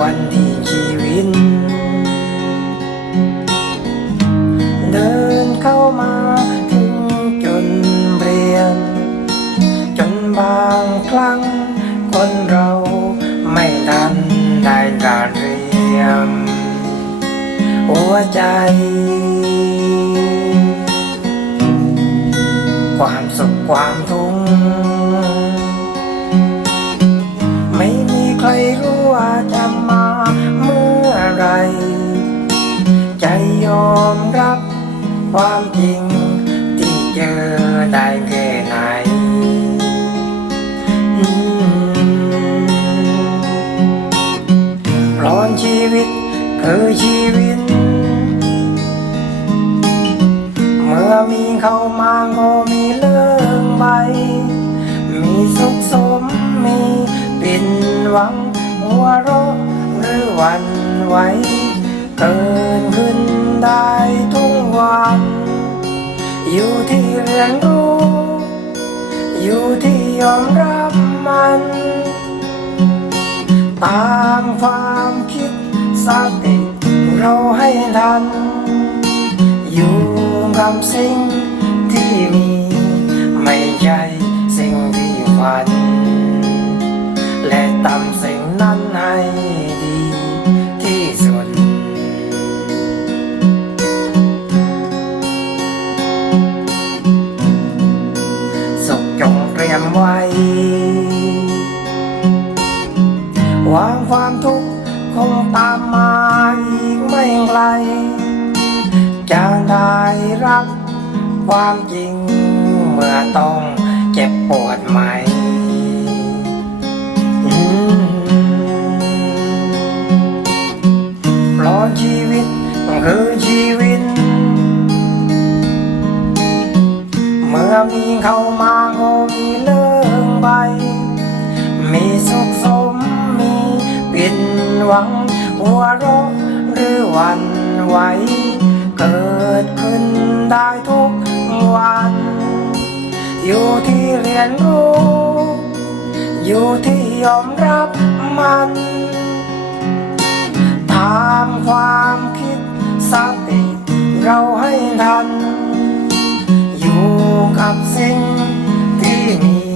วันที่ชีวิต เดินเข้ามาถึงจนเปลี่ยน จนบางครั้ง คนเราไม่ทันได้การเรียมหัวใจ ความสุขความทุกข์ ความจริงที่เจอได้แค่ไหน ร้อนชีวิตคือชีวิต เมื่อมีเข้ามาก็มีเรื่องใบมีสุขสมมีปินหวังหัวเราะหรือหวันไหวเกินขึ้นได้ทุก วัน อยู่ที่เรียนรู้ อยู่ที่ยอมรับมัน ตามความคิดสติเราให้ทัน อยู่กับสิ่งที่มี วางความทุกข์คงตามมาอีกไม่ไกลจะได้รับ ความจริงเมื่อต้องเจ็บปวดไหมอืมเพราะชีวิตคือชีวิต เมื่อมีเข้ามาก็มีเรื่องใบมีสุขส หวัง หัวเราะหรือหวันไหว เกิดขึ้นได้ทุกวัน อยู่ที่เรียนรู้ อยู่ที่ยอมรับมันตามความคิดสติเราให้ทัน อยู่กับสิ่งที่มี